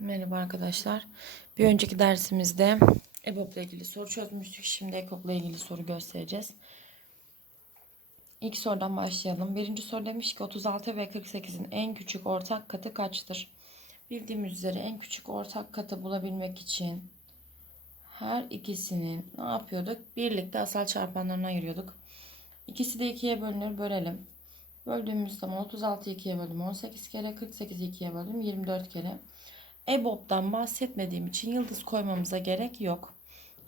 Merhaba arkadaşlar. Bir önceki dersimizde EBOB ile ilgili soru çözmüştük. Şimdi EKOK ile ilgili soru göstereceğiz. İlk sorudan başlayalım. Birinci soru demiş ki 36 ve 48'in en küçük ortak katı kaçtır? Bildiğimiz üzere en küçük ortak katı bulabilmek için her ikisinin ne yapıyorduk? Birlikte asal çarpanlarına ayırıyorduk. İkisi de ikiye bölünür. Bölelim. Böldüğümüz zaman 36'yı 2'ye böldüm 18 kere, 48'i 2'ye böldüm 24 kere. EBOB'dan bahsetmediğim için yıldız koymamıza gerek yok.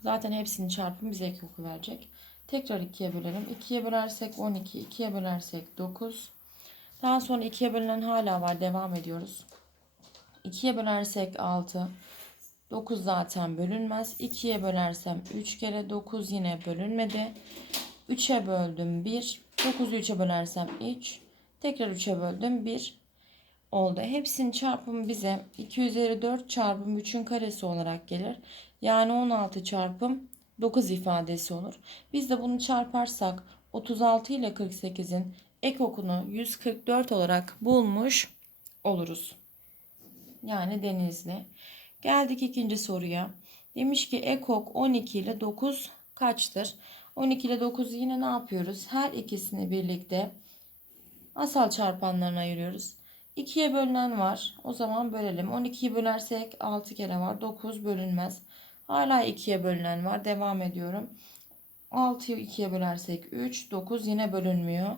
Zaten hepsinin çarpımı bize ek oku verecek. Tekrar 2'ye bölelim. 2'ye bölersek 12, 2'ye bölersek 9. Daha sonra 2'ye bölünen hala var. Devam ediyoruz. 2'ye bölersek 6. 9 zaten bölünmez. 2'ye bölersem 3 kere 9 yine bölünmedi. 3'e böldüm 1. 9'u 3'e bölersem 3. Tekrar 3'e böldüm 1 oldu. Hepsinin çarpımı bize 2 üzeri 4 çarpım 3'ün karesi olarak gelir. Yani 16 çarpım 9 ifadesi olur. Biz de bunu çarparsak 36 ile 48'in ek okunu 144 olarak bulmuş oluruz. Yani denizli. Geldik ikinci soruya. Demiş ki ekok 12 ile 9 kaçtır? 12 ile 9'u yine ne yapıyoruz? Her ikisini birlikte asal çarpanlarına ayırıyoruz. 2'ye bölünen var. O zaman bölelim. 12'yi bölersek 6 kere var. 9 bölünmez. Hala 2'ye bölünen var. Devam ediyorum. 6'yı 2'ye bölersek 3. 9 yine bölünmüyor.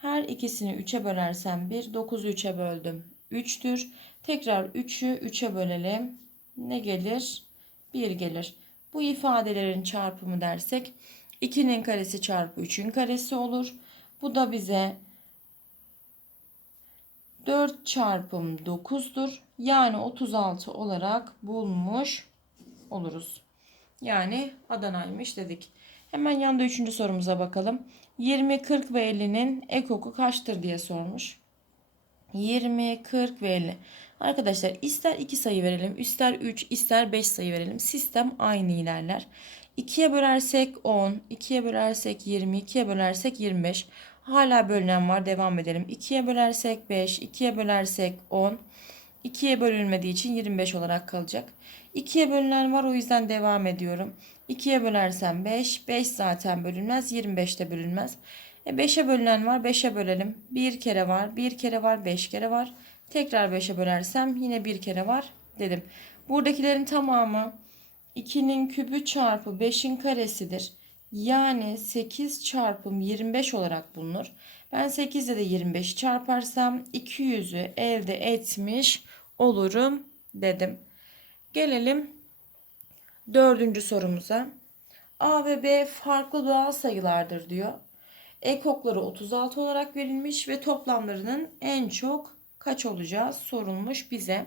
Her ikisini 3'e bölersem 1. 9'u 3'e böldüm. 3'tür. Tekrar 3'ü 3'e bölelim. Ne gelir? 1 gelir. Bu ifadelerin çarpımı dersek 2'nin karesi çarpı 3'ün karesi olur. Bu da bize 4 çarpım 9'dur. Yani 36 olarak bulmuş oluruz. Yani Adana'ymış dedik. Hemen yanında 3. sorumuza bakalım. 20, 40 ve 50'nin ekoku kaçtır diye sormuş. 20, 40 ve 50. Arkadaşlar ister 2 sayı verelim, ister 3, ister 5 sayı verelim. Sistem aynı ilerler. 2'ye bölersek 10, 2'ye bölersek 20, 2'ye bölersek 25. Hala bölünen var. Devam edelim. 2'ye bölersek 5, 2'ye bölersek 10. 2'ye bölünmediği için 25 olarak kalacak. 2'ye bölünen var o yüzden devam ediyorum. 2'ye bölersem 5, 5 zaten bölünmez, 25 de bölünmez. E 5'e bölünen var, 5'e bölelim. 1 kere var, 1 kere var, 5 kere var. Tekrar 5'e bölersem yine 1 kere var dedim. Buradakilerin tamamı 2'nin kübü çarpı 5'in karesidir. Yani 8 çarpım 25 olarak bulunur. Ben 8 ile de 25 çarparsam 200'ü elde etmiş olurum dedim. Gelelim dördüncü sorumuza. A ve B farklı doğal sayılardır diyor. Ekokları 36 olarak verilmiş ve toplamlarının en çok kaç olacağı sorulmuş bize.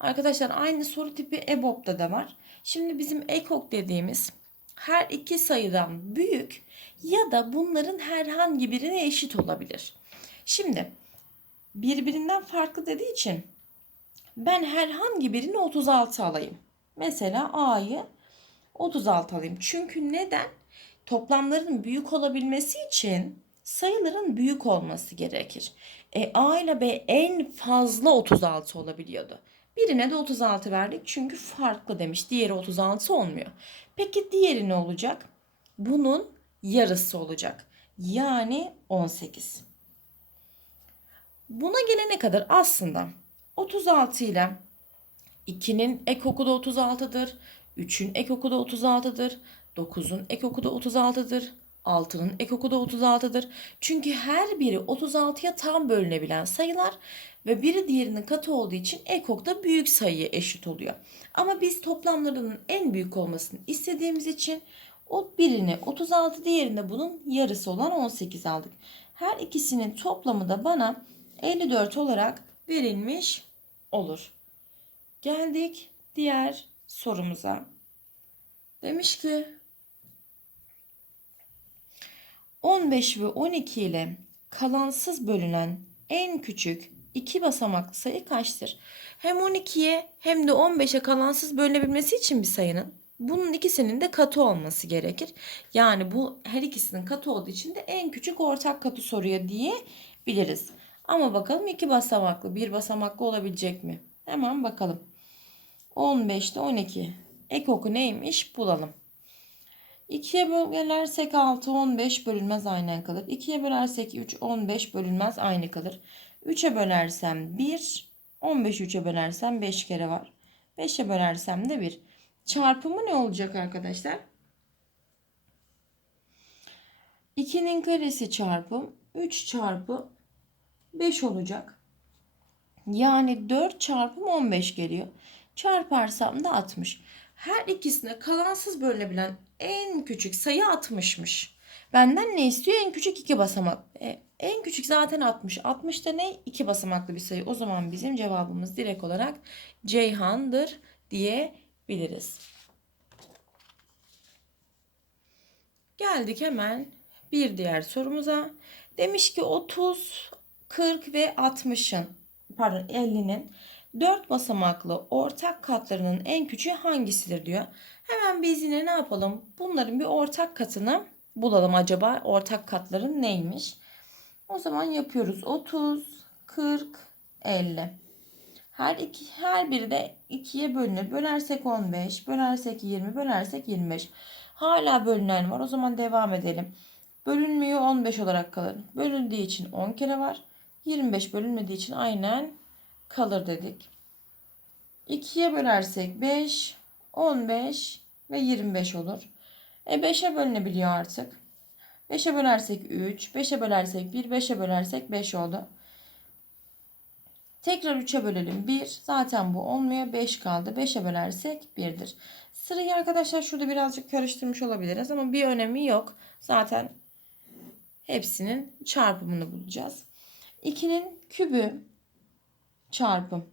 Arkadaşlar aynı soru tipi EBOB'da da var. Şimdi bizim ekok dediğimiz her iki sayıdan büyük ya da bunların herhangi birine eşit olabilir. Şimdi birbirinden farklı dediği için ben herhangi birini 36 alayım. Mesela A'yı 36 alayım. Çünkü neden? Toplamların büyük olabilmesi için sayıların büyük olması gerekir. E, A ile B en fazla 36 olabiliyordu. Birine de 36 verdik çünkü farklı demiş. Diğeri 36 olmuyor. Peki diğeri ne olacak? Bunun yarısı olacak. Yani 18. Buna gelene kadar aslında 36 ile 2'nin ek oku da 36'dır. 3'ün ek oku da 36'dır. 9'un ek oku da 36'dır. 6'nın ek oku da 36'dır. Çünkü her biri 36'ya tam bölünebilen sayılar ve biri diğerinin katı olduğu için ekok da büyük sayıya eşit oluyor. Ama biz toplamlarının en büyük olmasını istediğimiz için o birini 36 diğerinde bunun yarısı olan 18 aldık. Her ikisinin toplamı da bana 54 olarak verilmiş olur. Geldik diğer sorumuza. Demiş ki 15 ve 12 ile kalansız bölünen en küçük iki basamaklı sayı kaçtır? Hem 12'ye hem de 15'e kalansız bölünebilmesi için bir sayının bunun ikisinin de katı olması gerekir. Yani bu her ikisinin katı olduğu için de en küçük ortak katı soruyor diye biliriz. Ama bakalım iki basamaklı, bir basamaklı olabilecek mi? Hemen bakalım. 15'te 12. Ek oku neymiş bulalım. 2'ye bölersek 6 15 bölünmez aynen kalır. 2'ye bölersek 3 15 bölünmez aynı kalır. 3'e bölersem 1 15 3'e bölersem 5 kere var. 5'e bölersem de 1. Çarpımı ne olacak arkadaşlar? 2'nin karesi çarpım 3 çarpı 5 olacak. Yani 4 çarpım 15 geliyor. Çarparsam da 60. Her ikisine kalansız bölünebilen en küçük sayı 60'mış. Benden ne istiyor? En küçük iki basamak. E, en küçük zaten 60. 60 da ne? İki basamaklı bir sayı. O zaman bizim cevabımız direkt olarak Ceyhan'dır diyebiliriz. Geldik hemen bir diğer sorumuza. Demiş ki 30, 40 ve 60'ın pardon 50'nin 4 basamaklı ortak katlarının en küçüğü hangisidir diyor. Hemen biz yine ne yapalım? Bunların bir ortak katını bulalım acaba ortak katların neymiş? O zaman yapıyoruz. 30, 40, 50. Her iki her biri de 2'ye bölünür. Bölersek 15, bölersek 20, bölersek 25. Hala bölünen var. O zaman devam edelim. Bölünmüyor 15 olarak kalır. Bölündüğü için 10 kere var. 25 bölünmediği için aynen kalır dedik. 2'ye bölersek 5, 15 ve 25 olur. E 5'e bölünebiliyor artık. 5'e bölersek 3, 5'e bölersek 1, 5'e bölersek 5 oldu. Tekrar 3'e bölelim 1. Zaten bu olmuyor. 5 kaldı. 5'e bölersek 1'dir. Sırayı arkadaşlar şurada birazcık karıştırmış olabiliriz ama bir önemi yok. Zaten hepsinin çarpımını bulacağız. 2'nin kübü çarpım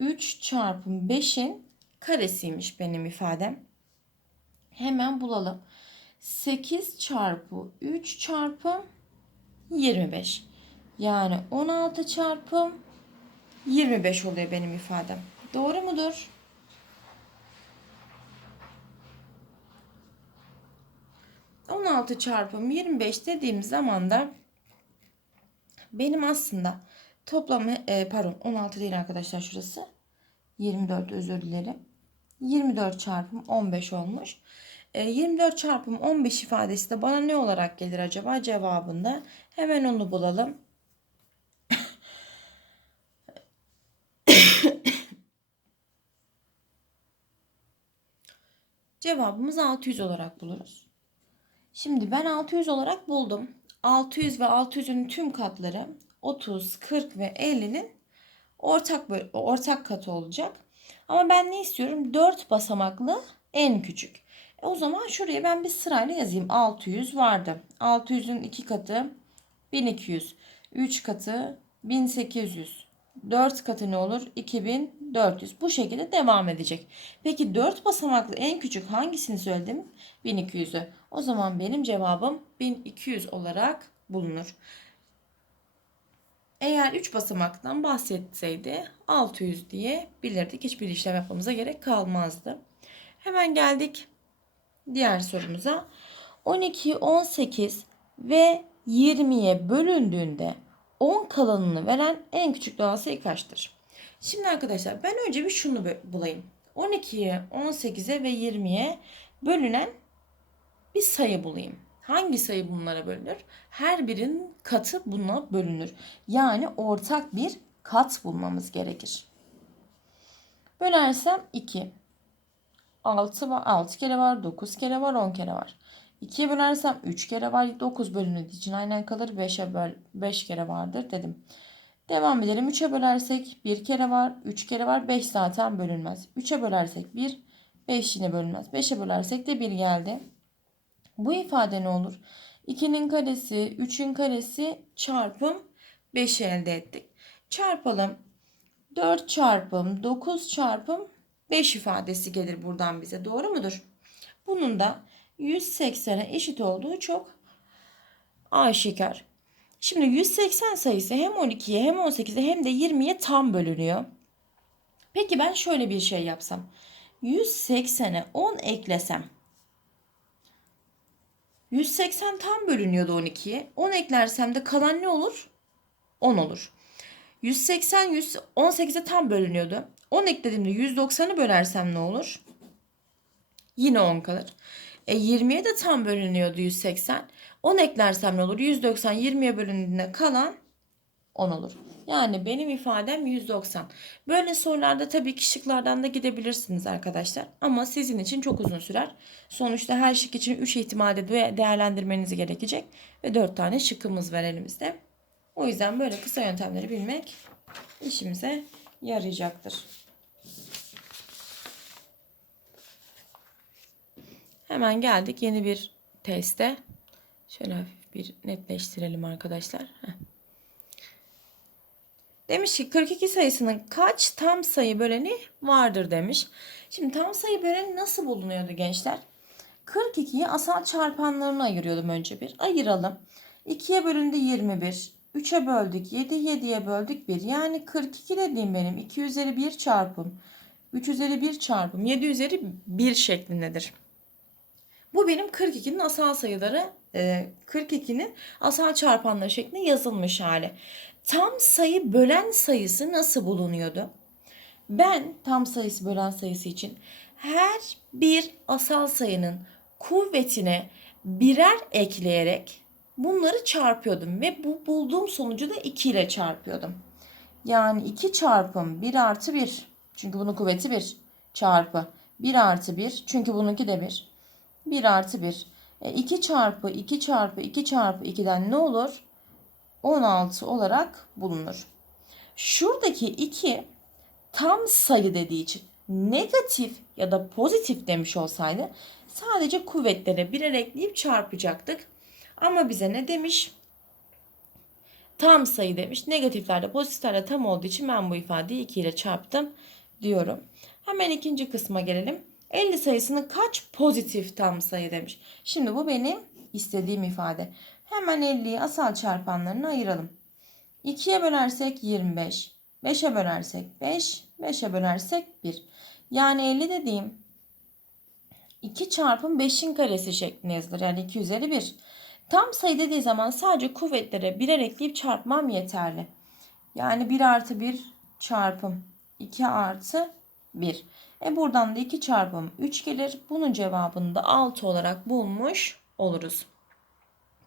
3 çarpım 5'in karesiymiş benim ifadem. Hemen bulalım. 8 çarpı 3 çarpım 25. Yani 16 çarpım 25 oluyor benim ifadem. Doğru mudur? ...16 çarpım 25 dediğim zaman da... ...benim aslında toplamı... E, pardon 16 değil arkadaşlar şurası. 24 özür dilerim. 24 çarpım 15 olmuş. E, 24 çarpım 15 ifadesi de bana ne olarak gelir acaba cevabında? Hemen onu bulalım. Cevabımız 600 olarak buluruz. Şimdi ben 600 olarak buldum. 600 ve 600'ün tüm katları 30, 40 ve 50'nin ortak ortak katı olacak. Ama ben ne istiyorum? 4 basamaklı en küçük. E o zaman şuraya ben bir sırayla yazayım. 600 vardı. 600'ün 2 katı 1200. 3 katı 1800. 4 katı ne olur? 2400. Bu şekilde devam edecek. Peki 4 basamaklı en küçük hangisini söyledim? 1200'ü. O zaman benim cevabım 1200 olarak bulunur. Eğer 3 basamaktan bahsetseydi 600 diye bilirdik. Hiçbir işlem yapmamıza gerek kalmazdı. Hemen geldik diğer sorumuza. 12, 18 ve 20'ye bölündüğünde 10 kalanını veren en küçük doğal sayı kaçtır? Şimdi arkadaşlar ben önce bir şunu bulayım. 12'ye, 18'e ve 20'ye bölünen bir sayı bulayım. Hangi sayı bunlara bölünür? Her birinin katı buna bölünür. Yani ortak bir kat bulmamız gerekir. Bölersem 2. 6 var, 6 kere var, 9 kere var, 10 kere var. 2'ye bölersem 3 kere var, 9 bölündüğü için aynen kalır. 5'e böl 5 kere vardır dedim. Devam edelim. 3'e bölersek 1 kere var, 3 kere var, 5 zaten bölünmez. 3'e bölersek 1, 5 yine bölünmez. 5'e bölersek de 1 geldi. Bu ifade ne olur? 2'nin karesi, 3'ün karesi çarpım 5'i elde ettik. Çarpalım. 4 çarpım 9 çarpım 5 ifadesi gelir buradan bize. Doğru mudur? Bunun da 180'e eşit olduğu çok aşikar. Şimdi 180 sayısı hem 12'ye hem 18'e hem de 20'ye tam bölünüyor. Peki ben şöyle bir şey yapsam. 180'e 10 eklesem 180 tam bölünüyordu 12'ye. 10 eklersem de kalan ne olur? 10 olur. 180 118'e tam bölünüyordu. 10 eklediğimde 190'ı bölersem ne olur? Yine 10 kalır. E 20'ye de tam bölünüyordu 180. 10 eklersem ne olur? 190 20'ye bölündüğünde kalan 10 olur. Yani benim ifadem 190. Böyle sorularda tabii ki şıklardan da gidebilirsiniz arkadaşlar. Ama sizin için çok uzun sürer. Sonuçta her şık için 3 ihtimalde de değerlendirmeniz gerekecek. Ve 4 tane şıkkımız var elimizde. O yüzden böyle kısa yöntemleri bilmek işimize yarayacaktır. Hemen geldik yeni bir teste. Şöyle hafif bir netleştirelim arkadaşlar. Heh. Demiş ki 42 sayısının kaç tam sayı böleni vardır demiş. Şimdi tam sayı böleni nasıl bulunuyordu gençler? 42'yi asal çarpanlarına ayırıyordum önce bir. Ayıralım. 2'ye bölündü 21. 3'e böldük 7. 7'ye böldük 1. Yani 42 dediğim benim 2 üzeri 1 çarpım. 3 üzeri 1 çarpım 7 üzeri 1 şeklindedir. Bu benim 42'nin asal sayıları 42'nin asal çarpanları şeklinde yazılmış hali. Tam sayı bölen sayısı nasıl bulunuyordu? Ben tam sayısı bölen sayısı için her bir asal sayının kuvvetine birer ekleyerek bunları çarpıyordum ve bu bulduğum sonucu da 2 ile çarpıyordum. Yani 2 çarpım 1 artı 1 çünkü bunun kuvveti 1 çarpı 1 artı 1 çünkü bununki de 1 1 artı 1 e 2 çarpı 2 çarpı 2 çarpı 2'den ne olur? 16 olarak bulunur. Şuradaki 2 tam sayı dediği için negatif ya da pozitif demiş olsaydı sadece kuvvetlere birer ekleyip çarpacaktık. Ama bize ne demiş? Tam sayı demiş. Negatiflerde pozitiflerde tam olduğu için ben bu ifadeyi 2 ile çarptım diyorum. Hemen ikinci kısma gelelim. 50 sayısının kaç pozitif tam sayı demiş. Şimdi bu benim istediğim ifade. Hemen 50'yi asal çarpanlarına ayıralım. 2'ye bölersek 25. 5'e bölersek 5. 5'e bölersek 1. Yani 50 dediğim 2 çarpım 5'in karesi şeklinde yazılır. Yani 2 üzeri 1. Tam sayı dediği zaman sadece kuvvetlere birer ekleyip çarpmam yeterli. Yani 1 artı 1 çarpım 2 artı 1. E buradan da 2 çarpım 3 gelir. Bunun cevabını da 6 olarak bulmuş oluruz.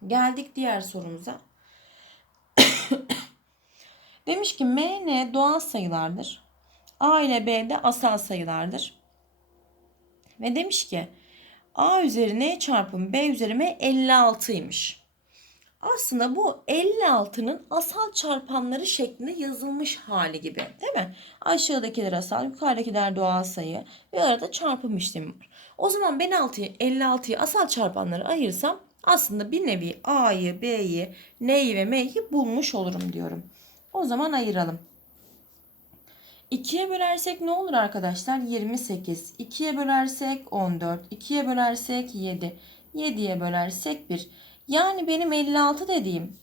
Geldik diğer sorumuza. Demiş ki M, N doğal sayılardır. A ile B de asal sayılardır. Ve demiş ki A üzeri N çarpım B üzeri M 56'ymış. Aslında bu 56'nın asal çarpanları şeklinde yazılmış hali gibi değil mi? Aşağıdakiler asal, yukarıdakiler doğal sayı ve arada çarpım işlemi var. O zaman ben 6'yı 56'yı asal çarpanları ayırsam aslında bir nevi A'yı, B'yi, N'yi ve M'yi bulmuş olurum diyorum. O zaman ayıralım. 2'ye bölersek ne olur arkadaşlar? 28. 2'ye bölersek 14. 2'ye bölersek 7. 7'ye bölersek 1. Yani benim 56 dediğim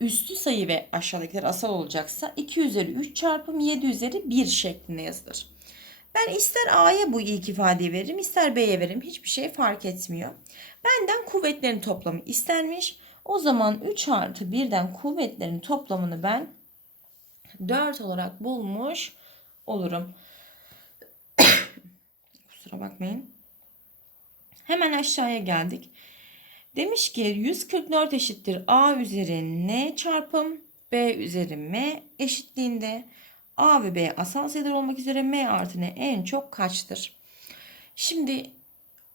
üstü sayı ve aşağıdakiler asal olacaksa 2 üzeri 3 çarpım 7 üzeri 1 şeklinde yazılır. Ben ister A'ya bu ilk ifadeyi veririm ister B'ye veririm. Hiçbir şey fark etmiyor. Benden kuvvetlerin toplamı istenmiş. O zaman 3 artı 1'den kuvvetlerin toplamını ben 4 olarak bulmuş olurum. Kusura bakmayın. Hemen aşağıya geldik. Demiş ki 144 eşittir A üzeri N çarpım B üzeri M eşitliğinde A ve B asal sayılar olmak üzere M artı N en çok kaçtır? Şimdi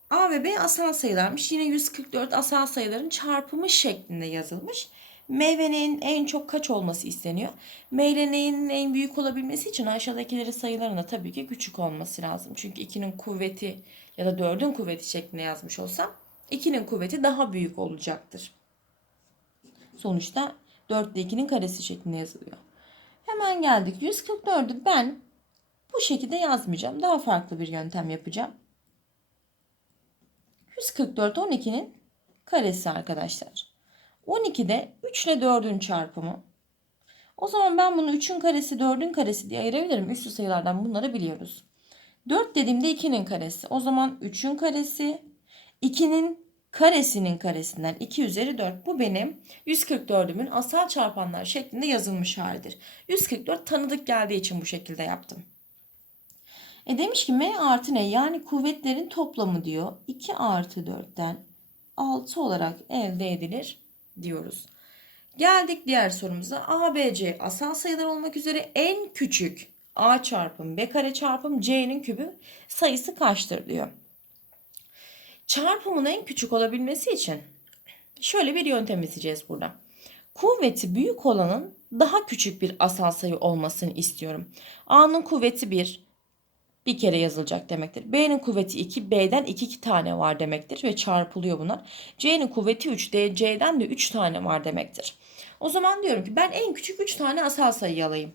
A ve B asal sayılarmış. Yine 144 asal sayıların çarpımı şeklinde yazılmış. M ve N'nin en çok kaç olması isteniyor? M ile N'nin en büyük olabilmesi için aşağıdakileri sayıların da tabii ki küçük olması lazım. Çünkü 2'nin kuvveti ya da 4'ün kuvveti şeklinde yazmış olsam 2'nin kuvveti daha büyük olacaktır. Sonuçta 4 ile 2'nin karesi şeklinde yazılıyor. Hemen geldik. 144'ü ben bu şekilde yazmayacağım. Daha farklı bir yöntem yapacağım. 144 12'nin karesi arkadaşlar. 12 de 3 ile 4'ün çarpımı. O zaman ben bunu 3'ün karesi 4'ün karesi diye ayırabilirim. Üslü sayılardan bunları biliyoruz. 4 dediğimde 2'nin karesi. O zaman 3'ün karesi 2'nin karesinin karesinden 2 üzeri 4. Bu benim 144'ümün asal çarpanlar şeklinde yazılmış halidir. 144 tanıdık geldiği için bu şekilde yaptım. E demiş ki M artı ne? Yani kuvvetlerin toplamı diyor. 2 artı 4'ten 6 olarak elde edilir diyoruz. Geldik diğer sorumuza. A, B, C asal sayılar olmak üzere en küçük A çarpım B kare çarpım C'nin kübü sayısı kaçtır diyor. Çarpımın en küçük olabilmesi için şöyle bir yöntem izleyeceğiz burada. Kuvveti büyük olanın daha küçük bir asal sayı olmasını istiyorum. A'nın kuvveti 1, bir kere yazılacak demektir. B'nin kuvveti 2, B'den 2, 2 tane var demektir ve çarpılıyor bunlar. C'nin kuvveti 3, D, C'den de 3 tane var demektir. O zaman diyorum ki ben en küçük 3 tane asal sayı alayım.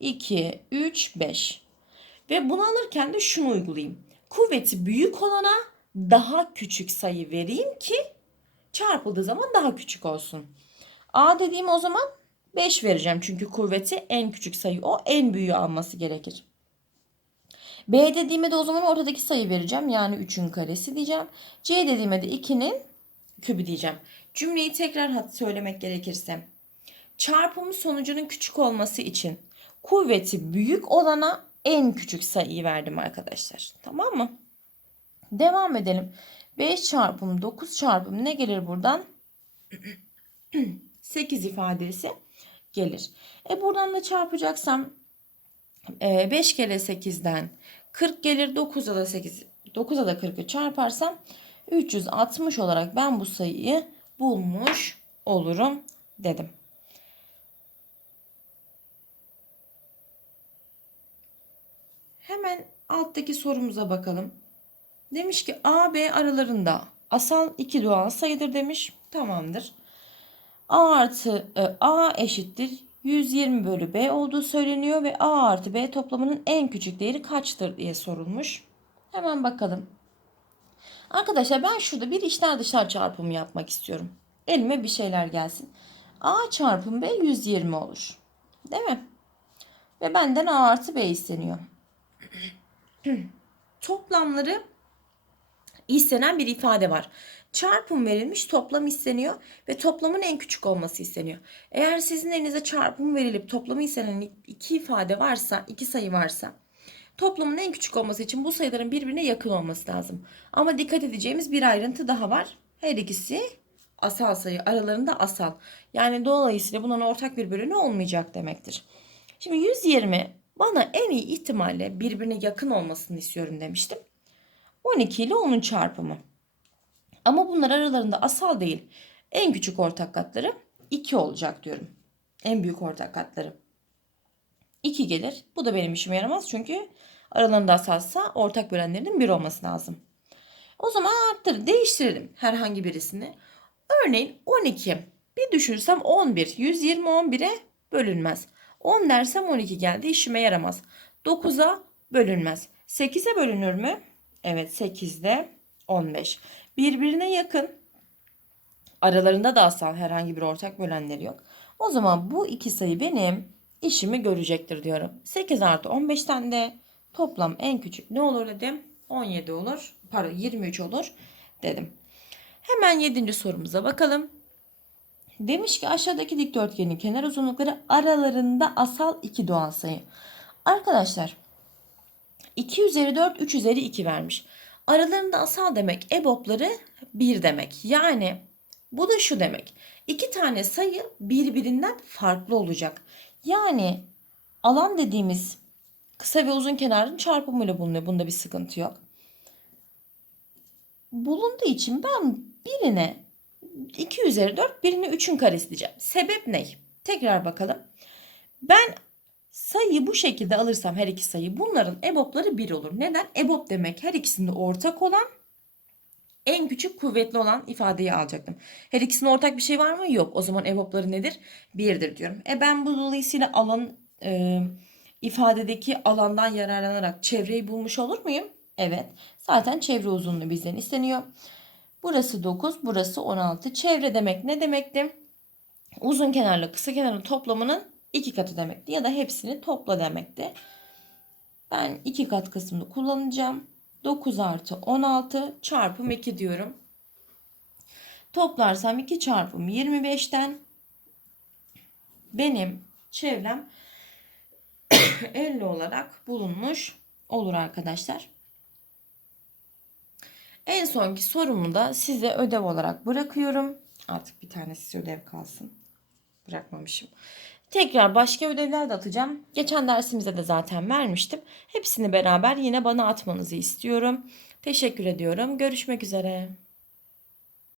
2, 3, 5. Ve bunu alırken de şunu uygulayayım. Kuvveti büyük olana daha küçük sayı vereyim ki çarpıldığı zaman daha küçük olsun. A dediğim o zaman 5 vereceğim. Çünkü kuvveti en küçük sayı o. En büyüğü alması gerekir. B dediğime de o zaman ortadaki sayı vereceğim. Yani 3'ün karesi diyeceğim. C dediğime de 2'nin kübü diyeceğim. Cümleyi tekrar söylemek gerekirse. Çarpımı sonucunun küçük olması için kuvveti büyük olana en küçük sayıyı verdim arkadaşlar. Tamam mı? Devam edelim. 5 çarpım 9 çarpım ne gelir buradan? 8 ifadesi gelir. E buradan da çarpacaksam 5 kere 8'den 40 gelir 9'a da 8 9'a da 40'ı çarparsam 360 olarak ben bu sayıyı bulmuş olurum dedim. Hemen alttaki sorumuza bakalım. Demiş ki A, B aralarında asal iki doğal sayıdır demiş. Tamamdır. A artı e, A eşittir 120 bölü B olduğu söyleniyor ve A artı B toplamının en küçük değeri kaçtır diye sorulmuş. Hemen bakalım. Arkadaşlar ben şurada bir içler dışlar çarpımı yapmak istiyorum. Elime bir şeyler gelsin. A çarpım B 120 olur. Değil mi? Ve benden A artı B isteniyor. Toplamları istenen bir ifade var. Çarpım verilmiş toplam isteniyor ve toplamın en küçük olması isteniyor. Eğer sizin elinize çarpım verilip toplamı istenen iki ifade varsa, iki sayı varsa toplamın en küçük olması için bu sayıların birbirine yakın olması lazım. Ama dikkat edeceğimiz bir ayrıntı daha var. Her ikisi asal sayı aralarında asal. Yani dolayısıyla bunun ortak bir bölünü olmayacak demektir. Şimdi 120 bana en iyi ihtimalle birbirine yakın olmasını istiyorum demiştim. 12 ile onun çarpımı. Ama bunlar aralarında asal değil. En küçük ortak katları 2 olacak diyorum. En büyük ortak katları. 2 gelir. Bu da benim işime yaramaz çünkü aralarında asalsa ortak bölenlerinin 1 olması lazım. O zaman arttır, değiştirelim herhangi birisini. Örneğin 12. Bir düşünsem 11. 120 11'e bölünmez. 10 dersem 12 geldi işime yaramaz. 9'a bölünmez. 8'e bölünür mü? Evet 8'de 15. Birbirine yakın. Aralarında da asal herhangi bir ortak bölenleri yok. O zaman bu iki sayı benim işimi görecektir diyorum. 8 artı 15'ten de toplam en küçük ne olur dedim? 17 olur. Pardon 23 olur dedim. Hemen 7. sorumuza bakalım. Demiş ki aşağıdaki dikdörtgenin kenar uzunlukları aralarında asal iki doğal sayı. Arkadaşlar 2 üzeri 4 3 üzeri 2 vermiş. Aralarında asal demek EBOB'ları 1 demek. Yani bu da şu demek. İki tane sayı birbirinden farklı olacak. Yani alan dediğimiz kısa ve uzun kenarın çarpımıyla bulunuyor. Bunda bir sıkıntı yok. Bulunduğu için ben birine 2 üzeri 4 birine 3'ün karesi diyeceğim. Sebep ne? Tekrar bakalım. Ben sayıyı bu şekilde alırsam her iki sayı bunların EBOB'ları 1 olur. Neden? EBOB demek her ikisinde ortak olan en küçük kuvvetli olan ifadeyi alacaktım. Her ikisinde ortak bir şey var mı? Yok. O zaman EBOB'ları nedir? 1'dir diyorum. E ben bu dolayısıyla alan e, ifadedeki alandan yararlanarak çevreyi bulmuş olur muyum? Evet. Zaten çevre uzunluğu bizden isteniyor. Burası 9, burası 16. Çevre demek ne demekti? Uzun kenarla kısa kenarın toplamının iki katı demekti. Ya da hepsini topla demekti. Ben iki kat kısmını kullanacağım. 9 artı 16 çarpım 2 diyorum. Toplarsam 2 çarpım 25'ten benim çevrem 50 olarak bulunmuş olur arkadaşlar. En sonki sorumu da size ödev olarak bırakıyorum. Artık bir tanesi ödev kalsın. Bırakmamışım. Tekrar başka ödevler de atacağım. Geçen dersimizde de zaten vermiştim. Hepsini beraber yine bana atmanızı istiyorum. Teşekkür ediyorum. Görüşmek üzere.